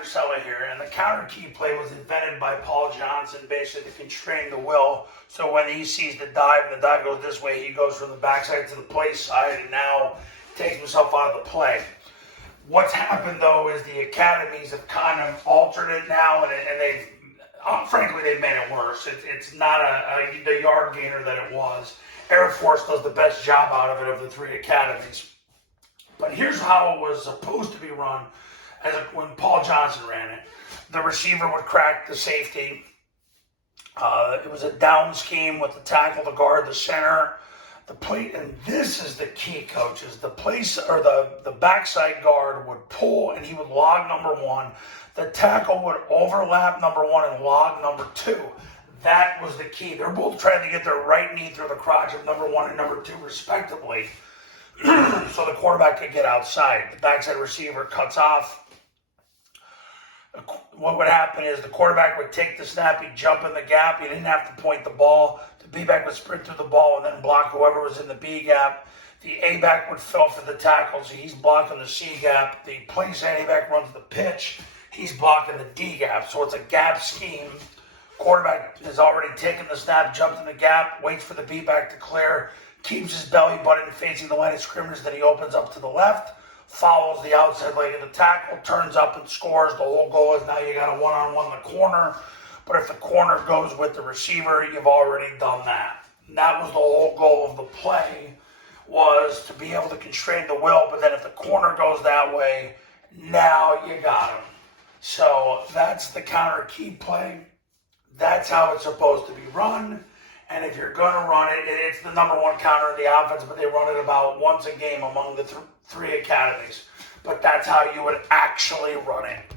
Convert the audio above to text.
Dr. Sella here, and the CounterKeep play was invented by Paul Johnson, basically to constrain the will. So when he sees the dive, and the dive goes this way, he goes from the backside to the play side, and now takes himself out of the play. What's happened, though, is the academies have kind of altered it now, and they've, frankly, they've made it worse. It's not the yard gainer that it was. Air Force does the best job out of it of the three academies. But here's how it was supposed to be run when Paul Johnson ran it. The receiver would crack the safety. It was a down scheme with the tackle, the guard, the center, the plate. And this is the key, coaches. The place or the backside guard would pull and he would log number one. The tackle would overlap number one and log number two. That was the key. They're both trying to get their right knee through the crotch of number one and number two, respectively, so the quarterback could get outside. The backside receiver cuts off. What would happen is the quarterback would take the snap, he'd jump in the gap, he didn't have to point the ball. The B-back would sprint through the ball and then block whoever was in the B gap. The A-back would fill for the tackle, so he's blocking the C gap. The play side A-back runs the pitch, he's blocking the D gap. So it's a gap scheme. Quarterback has already taken the snap, jumps in the gap, waits for the B-back to clear, keeps his belly button facing the line of scrimmage, then he opens up to the left, follows the outside leg of the tackle, turns up and scores. The whole goal is now you got a one-on-one in the corner. But if the corner goes with the receiver, you've already done that. And that was the whole goal of the play, was to be able to constrain the will. But then if the corner goes that way, now you got him. So that's the CounterKeep play. That's how it's supposed to be run. And if you're going to run it, it's the number one counter in the offense, but they run it about once a game among the three academies. But that's how you would actually run it.